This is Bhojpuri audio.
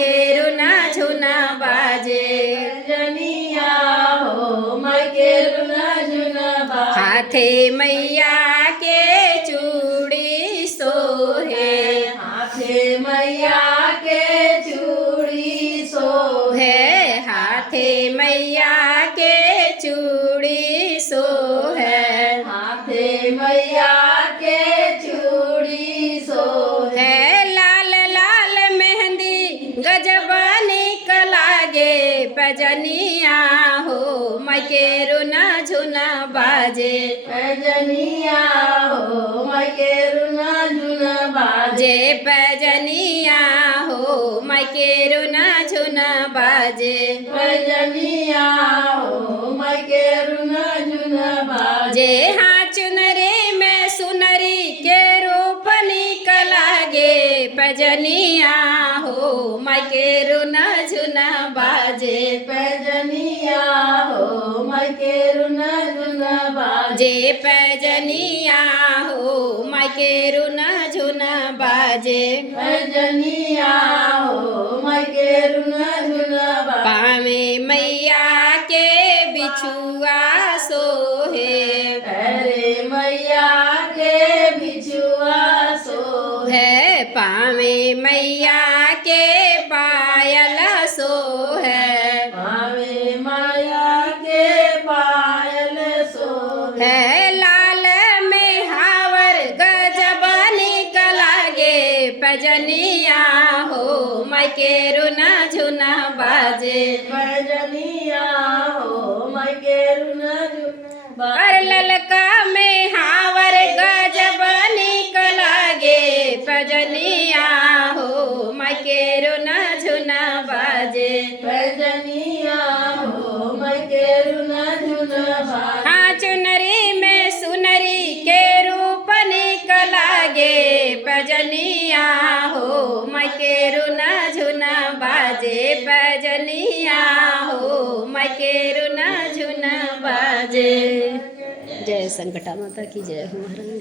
मायके रुना झुना बाजे पैजनिया हो मायके रुना झुना बाजे हाथे मैया के चूड़ी सोहे हाथे मैया के चूड़ी सोहे हाथे मैया के चूड़ी सोहे हाथे मैया के चूड़ी सोहे लाल लाल मेहंदी गजबानी कलागे पजनिया हो मायके रुना झुना बाजे पैजनिया हो मायके रुना झुना बाजे पजनिया हो मायके रुना झुना बाजे पैजनिया हो मायके रुना झुना बाजे हाँ चुनरी में सुनरी के रूप निकलागे पजनिया हो मायके रुना झुना बाजे पैजनिया हो मायके रुना झुना बाजे पजनिया हो मायके रुना झुना बाजे पैजनिया हो मायके रुना झुना बाजे पावे मैया के बिछुआ सोहे अरे मैया के बिछुआ सोहे पावे मैया के पायल सोहे पावे माया के पायल सोहे लाल में हावर गजब निकलागे पजनिया हो मायके रुना झुना बाजे पैजनिया हो मायके रुना झुना पर ललका में हावर गजब निकलागे पजनिया हो मायके रुना झुना बाजे पैजनिया हो मायके रुना झुना बाजे हाँ चुनरी में सुनरी के रूप निकलागे पजनिया हो मायके रुना झुना बाजे पजनिया हो मायके रुना झुना बाजे। जय संकटा माता की जय हो महारानी।